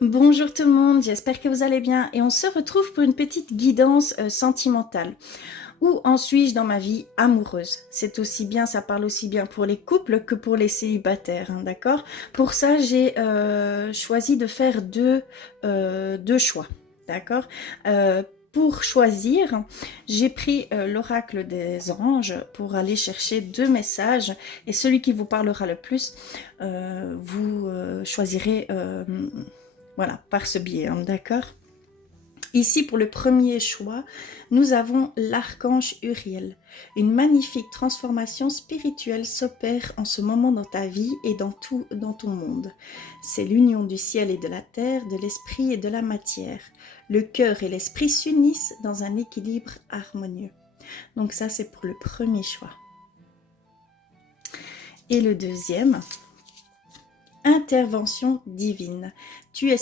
Bonjour tout le monde, j'espère que vous allez bien et on se retrouve pour une petite guidance sentimentale. Où en suis-je dans ma vie amoureuse? C'est aussi bien, ça parle aussi bien pour les couples que pour les célibataires, hein, d'accord? Pour ça, j'ai choisi de faire deux choix, d'accord? Pour choisir, j'ai pris l'oracle des anges pour aller chercher deux messages et celui qui vous parlera le plus, vous choisirez voilà, par ce biais, hein, d'accord? Ici, pour le premier choix, nous avons l'archange Uriel. Une magnifique transformation spirituelle s'opère en ce moment dans ta vie et dans ton monde. C'est l'union du ciel et de la terre, de l'esprit et de la matière. Le cœur et l'esprit s'unissent dans un équilibre harmonieux. Donc ça, c'est pour le premier choix. Et le deuxième, intervention divine. Tu es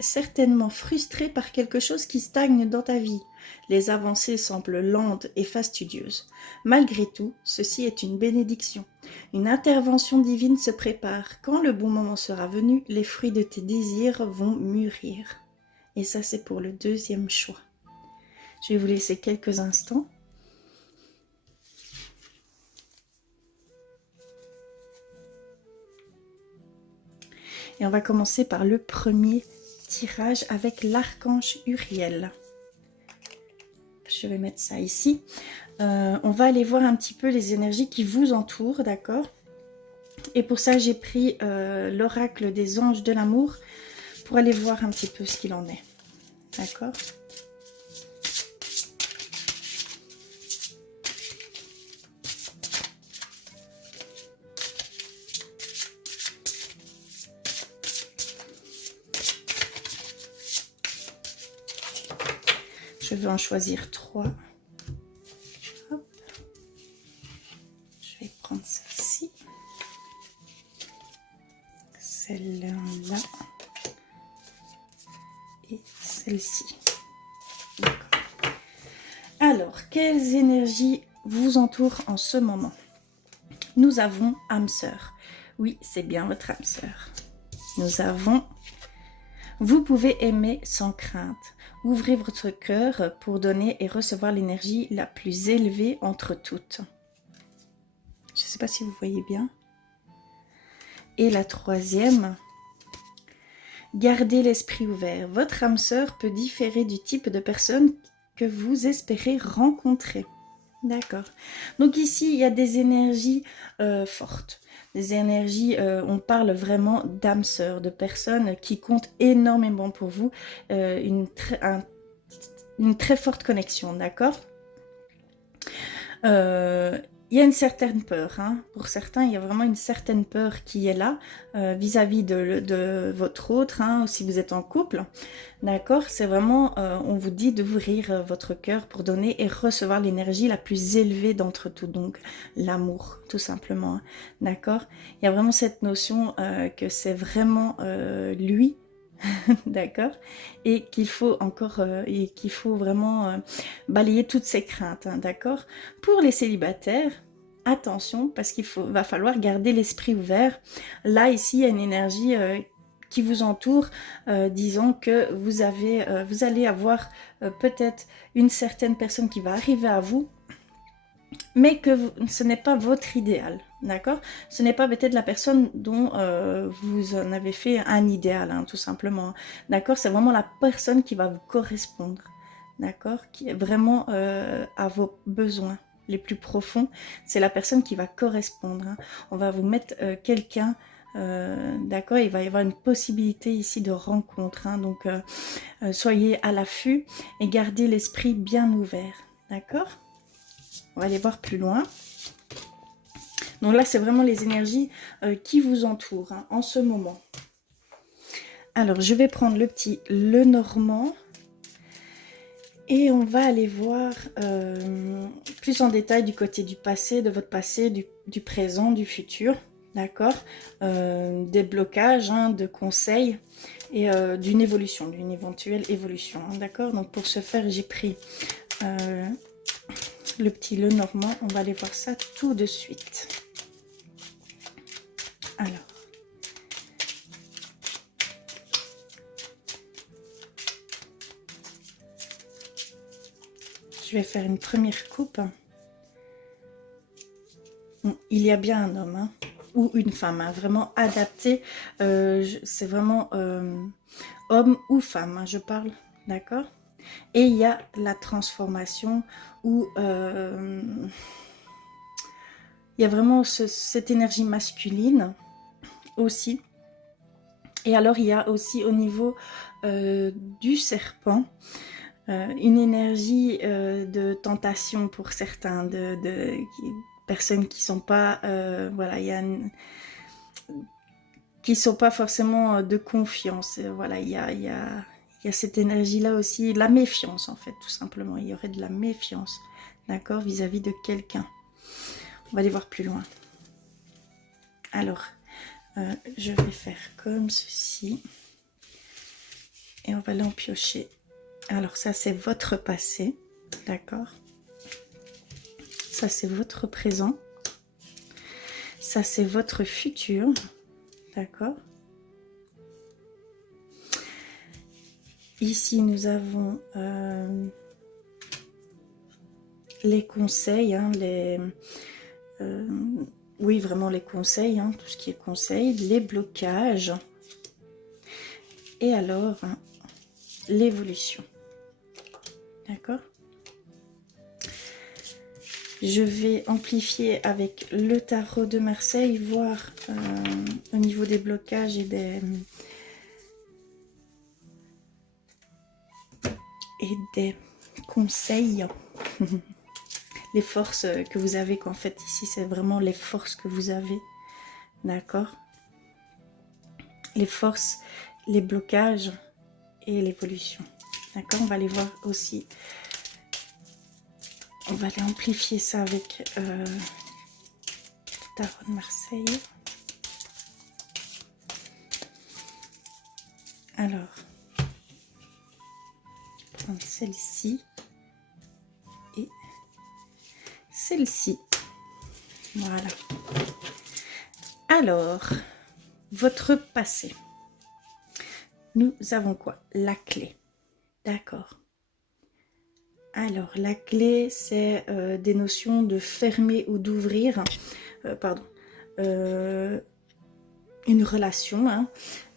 certainement frustré par quelque chose qui stagne dans ta vie. Les avancées semblent lentes et fastidieuses. Malgré tout, ceci est une bénédiction. Une intervention divine se prépare. Quand le bon moment sera venu, les fruits de tes désirs vont mûrir. Et ça, c'est pour le deuxième choix. Je vais vous laisser quelques instants. Et on va commencer par le premier tirage avec l'archange Uriel. Je vais mettre ça ici. On va aller voir un petit peu les énergies qui vous entourent, d'accord? Et pour ça, j'ai pris l'oracle des anges de l'amour pour aller voir un petit peu ce qu'il en est. D'accord? Je vais en choisir 3. Hop. Je vais prendre celle-ci. Celle-là. Et celle-ci. Alors, quelles énergies vous entourent en ce moment? Nous avons âme sœur. Oui, c'est bien votre âme sœur. Nous avons... Vous pouvez aimer sans crainte. Ouvrez votre cœur pour donner et recevoir l'énergie la plus élevée entre toutes. Je ne sais pas si vous voyez bien. Et la troisième, gardez l'esprit ouvert. Votre âme sœur peut différer du type de personne que vous espérez rencontrer. D'accord. Donc ici, il y a des énergies fortes. Des énergies, on parle vraiment d'âme sœur, de personnes qui comptent énormément pour vous. Une très forte connexion, d'accord? Il y a une certaine peur, hein. Pour certains, il y a vraiment une certaine peur qui est là vis-à-vis de votre autre, hein, si vous êtes en couple, d'accord? C'est vraiment, on vous dit d'ouvrir votre cœur pour donner et recevoir l'énergie la plus élevée d'entre tout, donc l'amour, tout simplement, hein, d'accord? Il y a vraiment cette notion que c'est vraiment lui, d'accord, et qu'il faut encore et qu'il faut vraiment balayer toutes ces craintes, hein, d'accord. Pour les célibataires, attention, parce va falloir garder l'esprit ouvert. Là ici il y a une énergie qui vous entoure, disons que vous allez avoir peut-être une certaine personne qui va arriver à vous, mais que ce n'est pas votre idéal, d'accord? Ce n'est pas peut-être la personne dont vous en avez fait un idéal, hein, tout simplement, d'accord? C'est vraiment la personne qui va vous correspondre, d'accord? Qui est vraiment à vos besoins les plus profonds, c'est la personne qui va correspondre, hein. On va vous mettre quelqu'un, d'accord? Il va y avoir une possibilité ici de rencontre, hein, donc soyez à l'affût et gardez l'esprit bien ouvert, d'accord? On va aller voir plus loin. Donc là, c'est vraiment les énergies qui vous entourent, hein, en ce moment. Alors, je vais prendre le petit Lenormand. Et on va aller voir plus en détail du côté du passé, de votre passé, du présent, du futur. D'accord, des blocages, hein, de conseils et d'une évolution, d'une éventuelle évolution. Hein, d'accord, donc pour ce faire, j'ai pris... le petit Lenormand, on va aller voir ça tout de suite. Alors, je vais faire une première coupe. Il y a bien un homme, hein, ou une femme, hein, vraiment adapté. C'est vraiment homme ou femme, hein, je parle, d'accord? Et il y a la transformation où il y a vraiment cette énergie masculine aussi. Et alors, il y a aussi au niveau du serpent, une énergie de tentation pour certains, personnes qui sont pas, voilà, qui sont pas forcément de confiance. Voilà, il y a cette énergie-là aussi, la méfiance en fait, tout simplement. Il y aurait de la méfiance, d'accord, vis-à-vis de quelqu'un. On va aller voir plus loin. Alors, je vais faire comme ceci. Et on va l'empiocher. Alors ça, c'est votre passé, d'accord? Ça, c'est votre présent. Ça, c'est votre futur, d'accord? Ici, nous avons les conseils, hein, oui, vraiment les conseils, hein, tout ce qui est conseils, les blocages. Et alors, hein, l'évolution. D'accord? Je vais amplifier avec le tarot de Marseille, voir au niveau des blocages et des conseils, les forces que vous avez, qu'en fait ici c'est vraiment les forces que vous avez, d'accord? Les forces, les blocages et l'évolution, d'accord? On va aller voir aussi, on va aller amplifier ça avec le tarot de Marseille. Alors, prendre celle-ci et celle-ci. Voilà. Alors, votre passé. Nous avons quoi? La clé. D'accord. Alors, la clé, c'est des notions de fermer ou d'ouvrir. Pardon. Une relation, hein,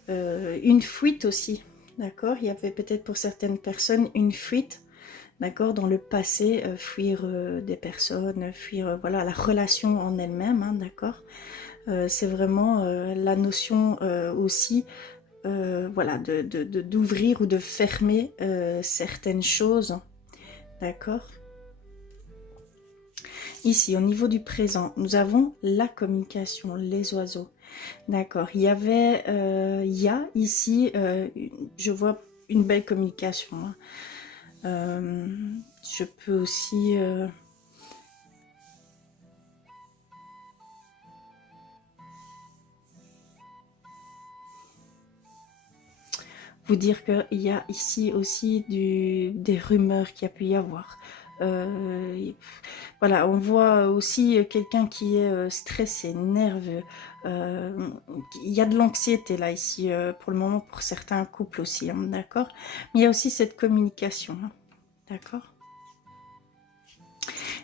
une fuite aussi. D'accord? Il y avait peut-être pour certaines personnes une fuite. D'accord, dans le passé, fuir des personnes, fuir voilà, la relation en elle-même, hein, d'accord. C'est vraiment la notion aussi, voilà, d'ouvrir ou de fermer certaines choses, d'accord. Ici, au niveau du présent, nous avons la communication, les oiseaux, d'accord. Il y avait, il y a ici, je vois une belle communication, hein. Je peux aussi vous dire qu'il y a ici aussi des rumeurs qu'il y a pu y avoir. Voilà, on voit aussi quelqu'un qui est stressé, nerveux. Il y a de l'anxiété là ici pour le moment pour certains couples aussi, hein, d'accord. Mais il y a aussi cette communication, hein, d'accord.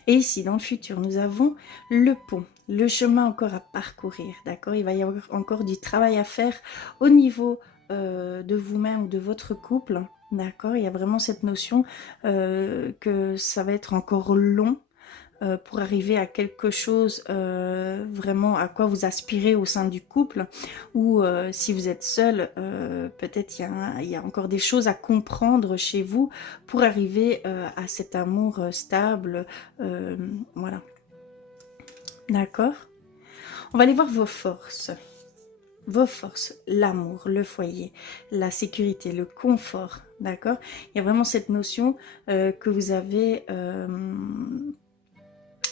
Et ici, dans le futur, nous avons le pont, le chemin encore à parcourir, d'accord. Il va y avoir encore du travail à faire au niveau de vous-même ou de votre couple, d'accord. Il y a vraiment cette notion que ça va être encore long pour arriver à quelque chose vraiment à quoi vous aspirez au sein du couple, ou si vous êtes seul, peut-être il y a encore des choses à comprendre chez vous pour arriver à cet amour stable, voilà. D'accord? On va aller voir vos forces. Vos forces, l'amour, le foyer, la sécurité, le confort, d'accord? Il y a vraiment cette notion que vous avez...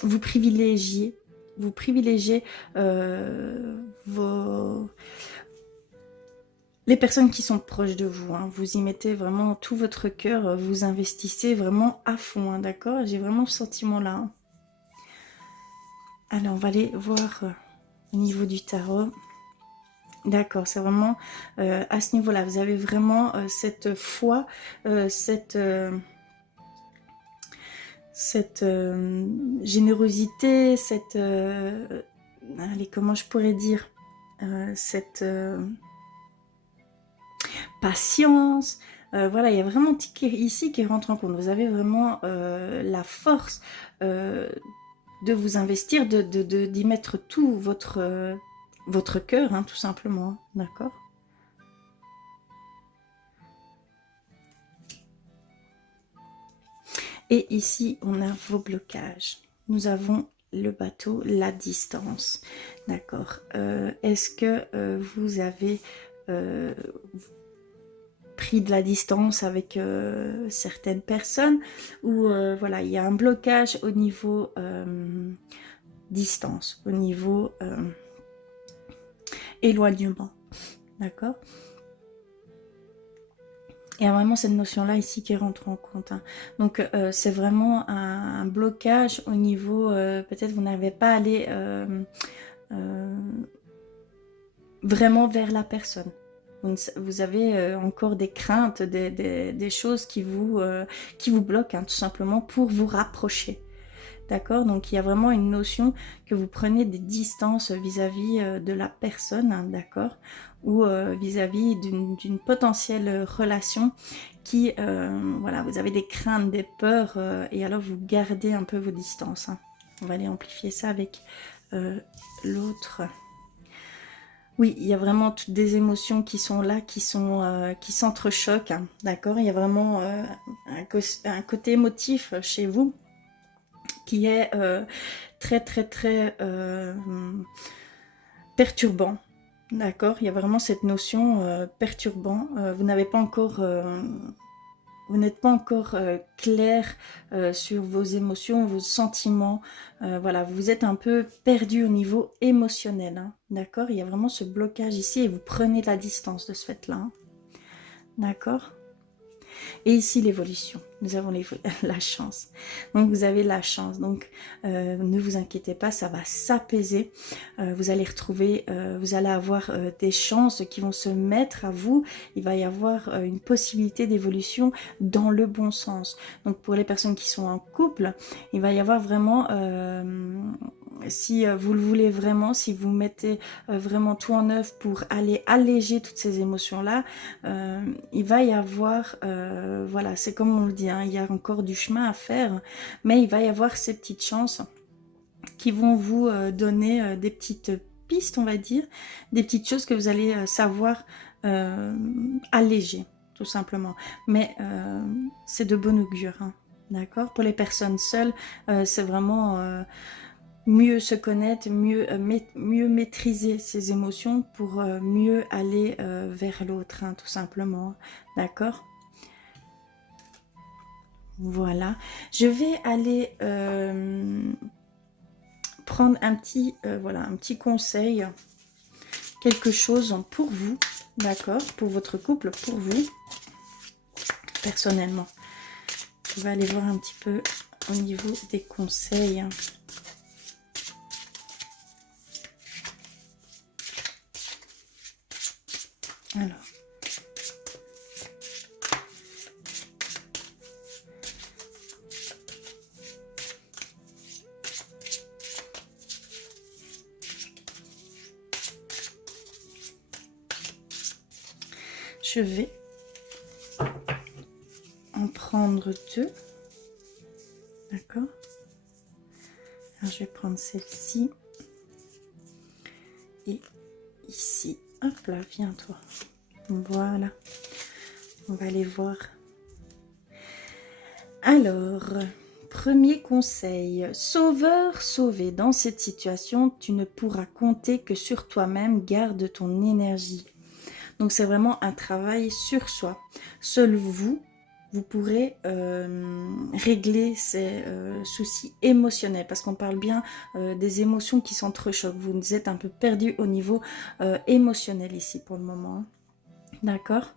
vous privilégiez les personnes qui sont proches de vous, hein. Vous y mettez vraiment tout votre cœur, vous investissez vraiment à fond, hein, d'accord? J'ai vraiment ce sentiment-là, hein. Alors, on va aller voir au niveau du tarot. D'accord, c'est vraiment à ce niveau-là, vous avez vraiment cette foi, cette générosité, cette... allez, comment je pourrais dire, cette patience. Voilà, il y a vraiment ici qui rentre en compte. Vous avez vraiment la force de vous investir, d'y mettre tout votre cœur, hein, tout simplement. D'accord? Et ici, on a vos blocages. Nous avons le bateau, la distance. D'accord. Est-ce que vous avez pris de la distance avec certaines personnes ou voilà, il y a un blocage au niveau distance, au niveau éloignement. D'accord? Il y a vraiment cette notion-là ici qui rentre en compte. Hein. Donc, c'est vraiment un blocage au niveau... peut-être vous n'avez pas allé vraiment vers la personne. Vous avez encore des craintes, des choses qui vous bloquent, hein, tout simplement, pour vous rapprocher. D'accord? Donc, il y a vraiment une notion que vous prenez des distances vis-à-vis de la personne, hein, d'accord? Ou vis-à-vis d'une potentielle relation qui, voilà, vous avez des craintes, des peurs, et alors vous gardez un peu vos distances. Hein. On va aller amplifier ça avec l'autre. Oui, il y a vraiment toutes des émotions qui sont là, qui s'entrechoquent, hein, d'accord? Il y a vraiment un côté émotif chez vous qui est très perturbant, d'accord? Il y a vraiment cette notion perturbant. Vous n'avez pas encore... vous n'êtes pas encore clair sur vos émotions, vos sentiments. Voilà, vous êtes un peu perdu au niveau émotionnel. Hein, d'accord? Il y a vraiment ce blocage ici et vous prenez de la distance de ce fait-là. Hein, d'accord? Et ici, l'évolution. Nous avons la chance. Donc, vous avez la chance. Donc, ne vous inquiétez pas, ça va s'apaiser. Vous allez retrouver, vous allez avoir des chances qui vont se mettre à vous. Il va y avoir une possibilité d'évolution dans le bon sens. Donc, pour les personnes qui sont en couple, il va y avoir vraiment... si vous le voulez vraiment, si vous mettez vraiment tout en œuvre pour aller alléger toutes ces émotions-là, il va y avoir, voilà, c'est comme on le dit, hein, il y a encore du chemin à faire, mais il va y avoir ces petites chances qui vont vous donner des petites pistes, on va dire, des petites choses que vous allez savoir alléger, tout simplement. Mais c'est de bon augure, hein, d'accord? Pour les personnes seules, c'est vraiment... mieux se connaître, mieux maîtriser ses émotions pour mieux aller vers l'autre, hein, tout simplement. D'accord? Voilà. Je vais aller prendre un petit, voilà, un petit conseil, quelque chose pour vous, d'accord? Pour votre couple, pour vous, personnellement. Je vais aller voir un petit peu au niveau des conseils. Alors, je vais en prendre deux, d'accord? Alors, je vais prendre celle-ci et ici. Hop là, viens toi. Voilà. On va aller voir. Alors, premier conseil. Sauveur, sauvé. Dans cette situation, tu ne pourras compter que sur toi-même. Garde ton énergie. Donc, c'est vraiment un travail sur soi. Seul vous pourrez régler ces soucis émotionnels. Parce qu'on parle bien des émotions qui s'entrechoquent. Vous êtes un peu perdu au niveau émotionnel ici pour le moment. D'accord?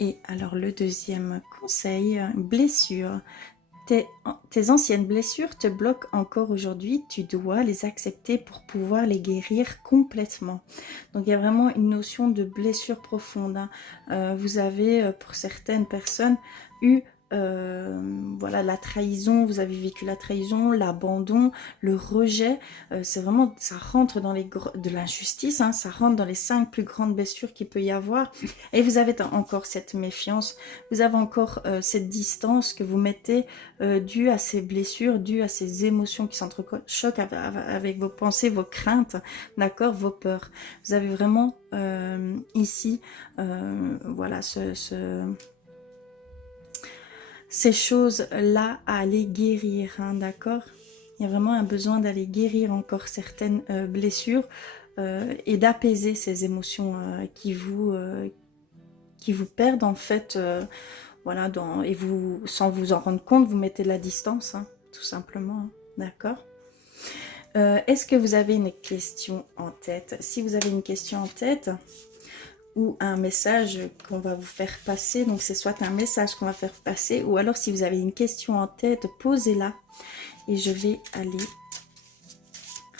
Et alors le deuxième conseil, blessure. Tes anciennes blessures te bloquent encore aujourd'hui, tu dois les accepter pour pouvoir les guérir complètement. Donc il y a vraiment une notion de blessure profonde. Hein. Vous avez, pour certaines personnes, eu voilà, la trahison, vous avez vécu la trahison, l'abandon, le rejet. C'est vraiment, ça rentre dans de l'injustice, hein, ça rentre dans les 5 plus grandes blessures qu'il peut y avoir. Et vous avez encore cette méfiance, vous avez encore cette distance que vous mettez due à ces blessures, due à ces émotions qui s'entrechoquent avec vos pensées, vos craintes, d'accord, vos peurs. Vous avez vraiment ici, voilà, ces choses-là à aller guérir, hein, d'accord? Il y a vraiment un besoin d'aller guérir encore certaines blessures et d'apaiser ces émotions qui vous perdent en fait, voilà, et vous, sans vous en rendre compte, vous mettez de la distance, hein, tout simplement, hein, d'accord? Est-ce que vous avez une question en tête? Si vous avez une question en tête, ou un message qu'on va vous faire passer, donc c'est soit un message qu'on va faire passer, ou alors si vous avez une question en tête, posez-la, et je vais aller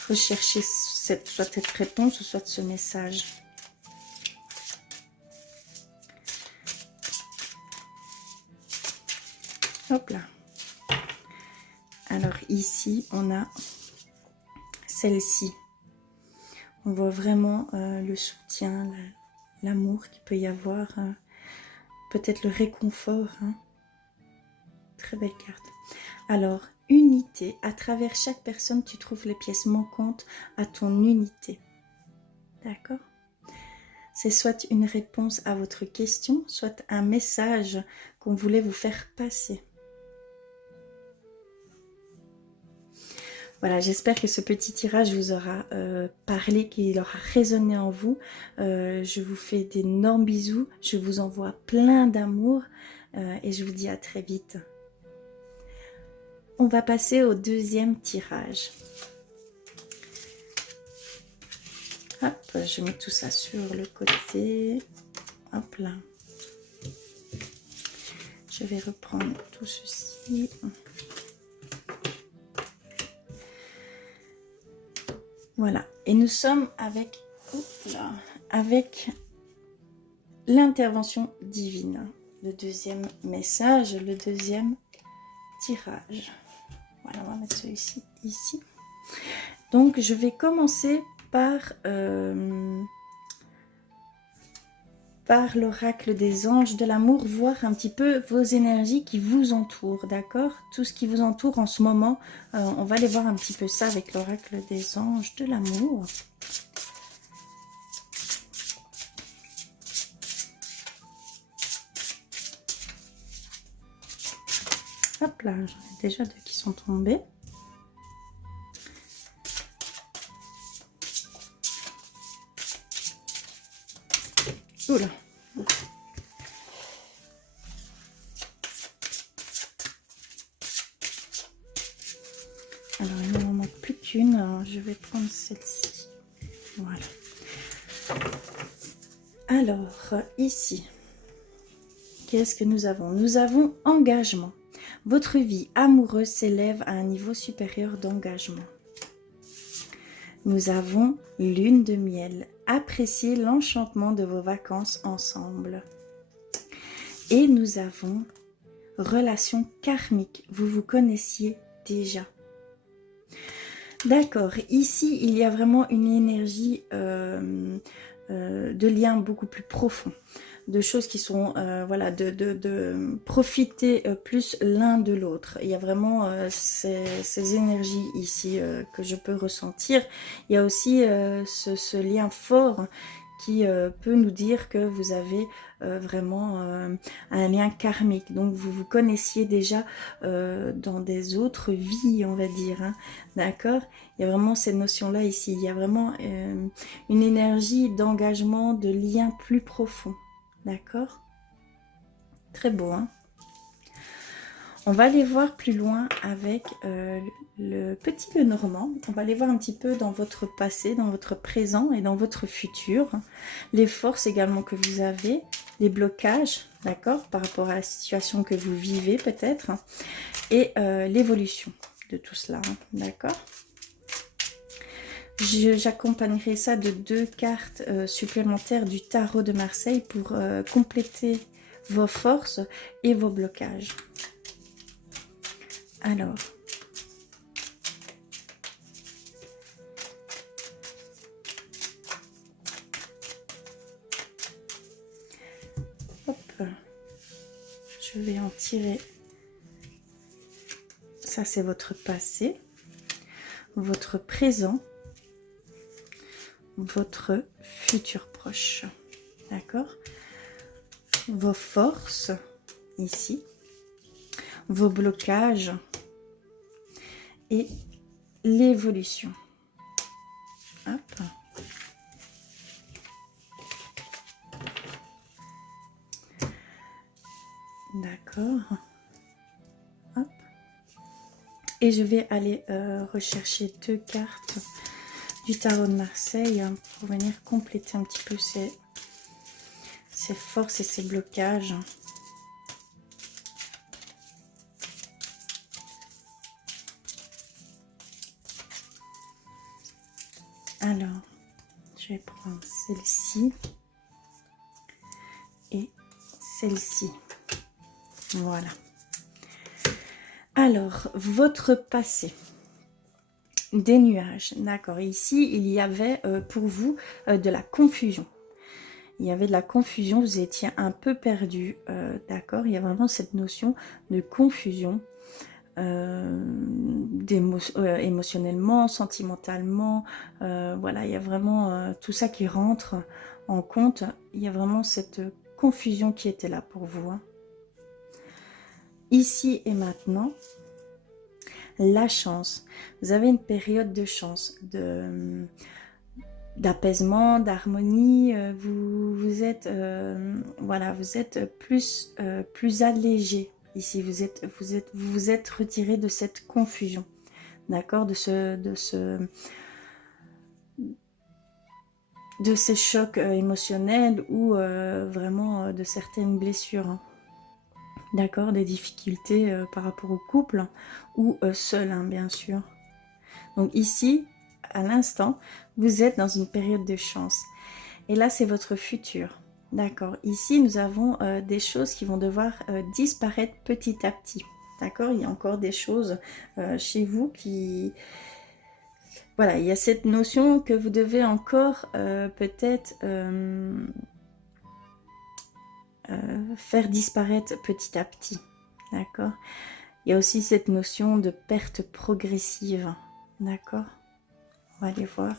rechercher soit cette réponse, ou soit ce message. Hop là. Alors ici, on a celle-ci. On voit vraiment le soutien, l'amour qu'il peut y avoir, peut-être le réconfort. Hein. Très belle carte. Alors, unité. À travers chaque personne, tu trouves les pièces manquantes à ton unité. D'accord? C'est soit une réponse à votre question, soit un message qu'on voulait vous faire passer. Voilà, j'espère que ce petit tirage vous aura parlé, qu'il aura résonné en vous. Je vous fais d'énormes bisous, je vous envoie plein d'amour et je vous dis à très vite. On va passer au deuxième tirage. Hop, je mets tout ça sur le côté. Hop là. Je vais reprendre tout ceci. Voilà, et nous sommes avec l'intervention divine. Le deuxième message, le deuxième tirage. Voilà, on va mettre celui-ci ici. Donc, je vais commencer par l'oracle des anges de l'amour, voir un petit peu vos énergies qui vous entourent, d'accord? Tout ce qui vous entoure en ce moment, on va aller voir un petit peu ça avec l'oracle des anges de l'amour. Hop là, j'en ai déjà 2 qui sont tombés. Oula. Alors, il ne m'en manque plus qu'une. Alors, je vais prendre celle-ci. Voilà. Alors, ici, qu'est-ce que nous avons? Nous avons engagement. Votre vie amoureuse s'élève à un niveau supérieur d'engagement. Nous avons lune de miel. Appréciez l'enchantement de vos vacances ensemble. Et nous avons relation karmique. Vous vous connaissiez déjà. D'accord. Ici, il y a vraiment une énergie de lien beaucoup plus profond. De choses qui sont, voilà, de profiter plus l'un de l'autre. Il y a vraiment ces énergies ici que je peux ressentir. Il y a aussi ce lien fort qui peut nous dire que vous avez vraiment un lien karmique. Donc vous vous connaissiez déjà dans des autres vies, on va dire. Hein. D'accord? Il y a vraiment cette notion-là ici. Il y a vraiment une énergie d'engagement, de lien plus profond. D'accord? Très beau, hein? On va aller voir plus loin avec le petit Lenormand. On va aller voir un petit peu dans votre passé, dans votre présent et dans votre futur. Les forces également que vous avez, les blocages, d'accord, par rapport à la situation que vous vivez peut-être. Et l'évolution de tout cela, hein, d'accord? J'accompagnerai ça de 2 cartes supplémentaires du tarot de Marseille pour compléter vos forces et vos blocages. Alors, hop, je vais en tirer. Ça, c'est votre passé, votre présent, votre futur proche. D'accord? Vos forces, ici, vos blocages et l'évolution. Hop. D'accord. Hop. Et je vais aller rechercher 2 cartes du tarot de Marseille pour venir compléter un petit peu ces forces et ces blocages. Alors, je vais prendre celle-ci et celle-ci. Voilà. Alors, votre passé. Des nuages, d'accord. Ici, il y avait pour vous de la confusion. Il y avait de la confusion, vous étiez un peu perdu, d'accord. Il y a vraiment cette notion de confusion, émotionnellement, sentimentalement. Voilà, il y a vraiment tout ça qui rentre en compte. Il y a vraiment cette confusion qui était là pour vous. Hein. Ici et maintenant, la chance. Vous avez une période de chance, d'apaisement, d'harmonie. Vous êtes, voilà, vous êtes plus allégé ici. Vous vous êtes retiré de cette confusion, d'accord, de ces chocs émotionnels ou vraiment de certaines blessures. Hein. D'accord, des difficultés par rapport au couple ou seul, hein, bien sûr. Donc ici, à l'instant, vous êtes dans une période de chance. Et là, c'est votre futur. D'accord. Ici, nous avons des choses qui vont devoir disparaître petit à petit. D'accord. Il y a encore des choses chez vous qui... Voilà, il y a cette notion que vous devez encore peut-être... faire disparaître petit à petit, d'accord. Il y a aussi cette notion de perte progressive, d'accord. On va aller voir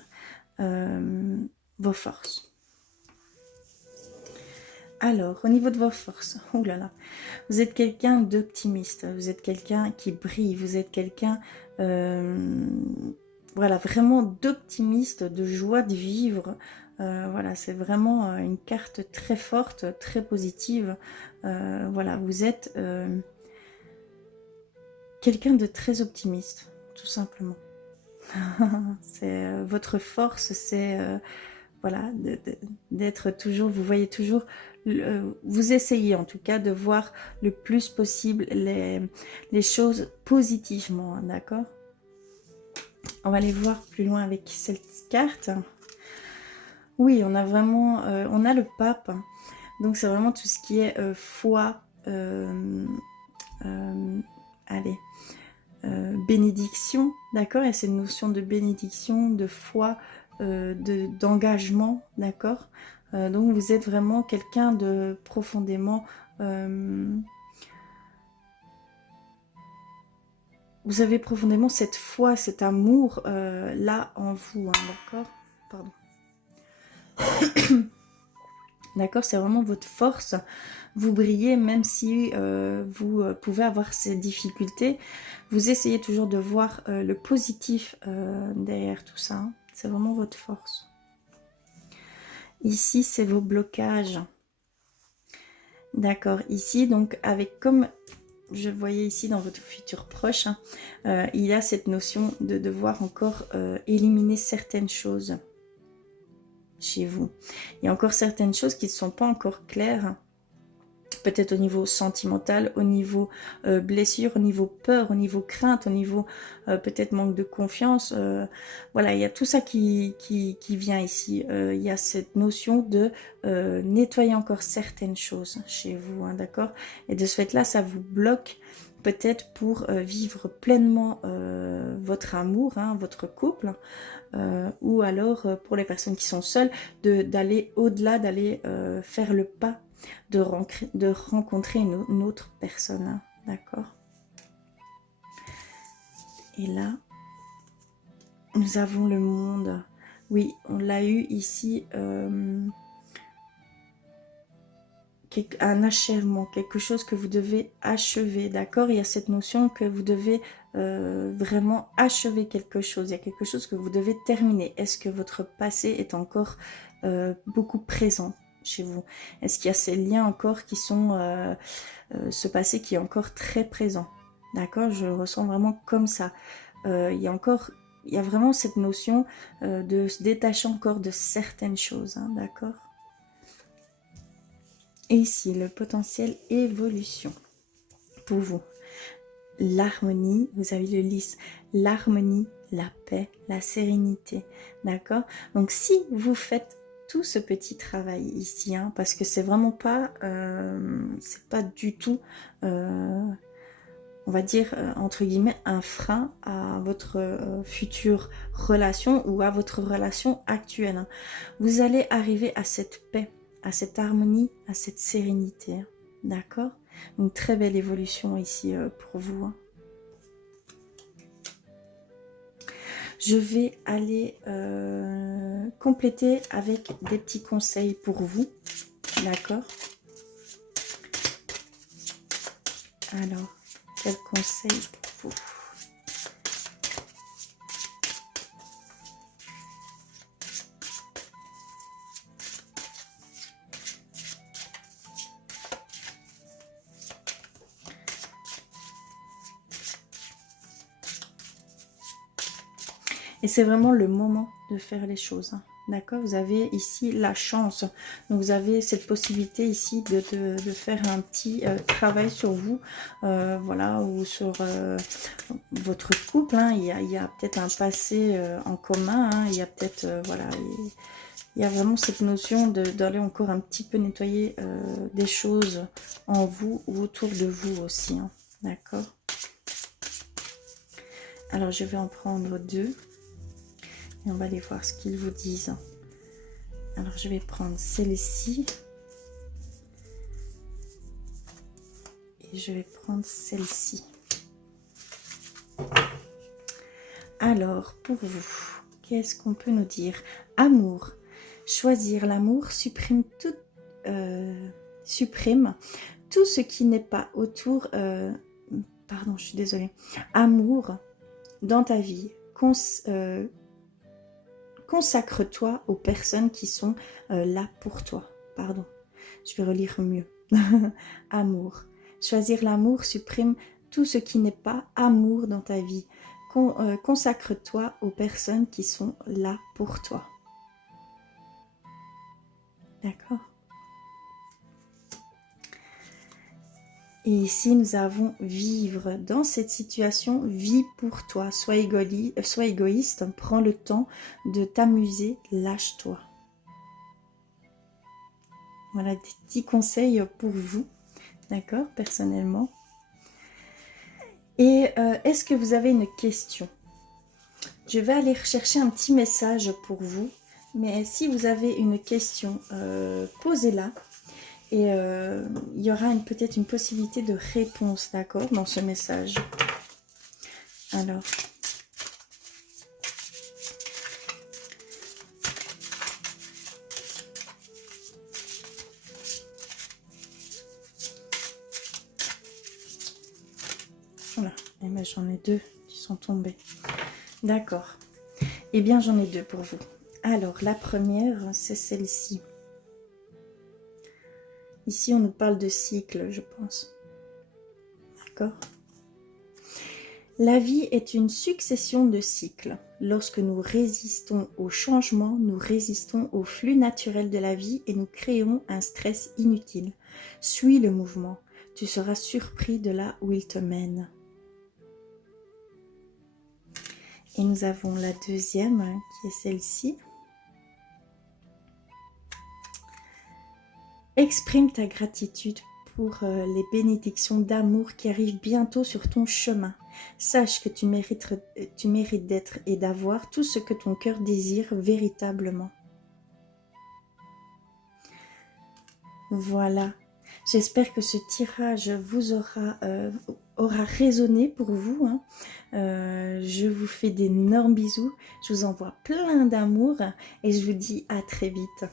vos forces. Alors, au niveau de vos forces, oh là là, vous êtes quelqu'un d'optimiste, vous êtes quelqu'un qui brille, vous êtes quelqu'un, voilà, vraiment d'optimiste, de joie de vivre. Voilà, c'est vraiment une carte très forte, très positive. Voilà, vous êtes quelqu'un de très optimiste, tout simplement. C'est votre force, c'est voilà, d'être toujours, vous voyez toujours, vous essayez en tout cas de voir le plus possible les choses positivement, hein, d'accord. On va aller voir plus loin avec cette carte. Oui, on a vraiment, on a le pape, hein. Donc c'est vraiment tout ce qui est foi, allez, bénédiction, d'accord. Il y a cette notion de bénédiction, de foi, d'engagement, d'accord. Donc vous êtes vraiment quelqu'un de profondément... vous avez profondément cette foi, cet amour là en vous, hein, d'accord. Pardon. D'accord, c'est vraiment votre force. Vous brillez même si vous pouvez avoir ces difficultés. Vous essayez toujours de voir le positif derrière tout ça. Hein. C'est vraiment votre force. Ici, c'est vos blocages. D'accord, ici, donc avec comme je voyais ici dans votre futur proche, hein, il y a cette notion de devoir encore éliminer certaines choses chez vous. Il y a encore certaines choses qui ne sont pas encore claires. peut-être au niveau sentimental, au niveau blessure, au niveau peur, au niveau crainte, au niveau peut-être manque de confiance. Voilà, il y a tout ça qui vient ici. Il y a cette notion de nettoyer encore certaines choses chez vous, hein, d'accord? Et de ce fait-là, ça vous bloque peut-être pour vivre pleinement votre amour, hein, votre couple, ou alors pour les personnes qui sont seules, d'aller au-delà, d'aller faire le pas de rencontrer une autre personne, hein, d'accord? Et là, nous avons le monde. Oui, on l'a eu ici, un achèvement, quelque chose que vous devez achever, d'accord? Il y a cette notion que vous devez vraiment achever quelque chose, il y a quelque chose que vous devez terminer. Est-ce que votre passé est encore beaucoup présent chez vous? Est-ce qu'il y a ces liens encore qui sont, ce passé qui est encore très présent? D'accord? Je le ressens vraiment comme ça. Il y a vraiment cette notion de se détacher encore de certaines choses, hein, d'accord? Et ici, le potentiel évolution pour vous. L'harmonie, vous avez le lys, l'harmonie, la paix, la sérénité, d'accord? Donc, si vous faites tout ce petit travail ici, hein, parce que c'est vraiment pas, c'est pas du tout, on va dire, entre guillemets, un frein à votre future relation ou à votre relation actuelle, hein. Vous allez arriver à cette paix, à cette harmonie, à cette sérénité, hein. D'accord? Une très belle évolution ici pour vous, hein. Je vais aller compléter avec des petits conseils pour vous, d'accord? Alors, quels conseils pour vous? Et c'est vraiment le moment de faire les choses, hein. D'accord? Vous avez ici la chance. Donc, vous avez cette possibilité ici de faire un petit travail sur vous. Voilà, ou sur votre couple, hein. Il y a peut-être un passé en commun, hein. Il y a peut-être, voilà, il y a vraiment cette notion d'aller encore un petit peu nettoyer des choses en vous ou autour de vous aussi, hein. D'accord? Alors, je vais en prendre deux. Et on va aller voir ce qu'ils vous disent. Alors, je vais prendre celle-ci. Et je vais prendre celle-ci. Alors, pour vous, qu'est-ce qu'on peut nous dire? Amour. Choisir l'amour supprime tout ce qui n'est pas autour... pardon, je suis désolée. Amour dans ta vie. Consacre-toi aux personnes qui sont là pour toi. Pardon, je vais relire mieux. Amour. Choisir l'amour supprime tout ce qui n'est pas amour dans ta vie. Consacre-toi aux personnes qui sont là pour toi. D'accord? Et ici, nous avons vivre dans cette situation, vis pour toi. Sois égoïste, prends le temps de t'amuser, lâche-toi. Voilà des petits conseils pour vous, d'accord, personnellement. Et est-ce que vous avez une question? Je vais aller rechercher un petit message pour vous. Mais si vous avez une question, posez-la. Et il y aura peut-être une possibilité de réponse, d'accord, dans ce message. Alors. Voilà. Et ben, j'en ai deux qui sont tombés. D'accord. Eh bien, j'en ai deux pour vous. Alors, la première, c'est celle-ci. Ici, on nous parle de cycle, je pense. D'accord? La vie est une succession de cycles. Lorsque nous résistons au changement, nous résistons au flux naturel de la vie et nous créons un stress inutile. Suis le mouvement. Tu seras surpris de là où il te mène. Et nous avons la deuxième, qui est celle-ci. Exprime ta gratitude pour les bénédictions d'amour qui arrivent bientôt sur ton chemin. Sache que tu mérites d'être et d'avoir tout ce que ton cœur désire véritablement. Voilà. J'espère que ce tirage vous aura résonné pour vous. Hein. Je vous fais d'énormes bisous. Je vous envoie plein d'amour et je vous dis à très vite.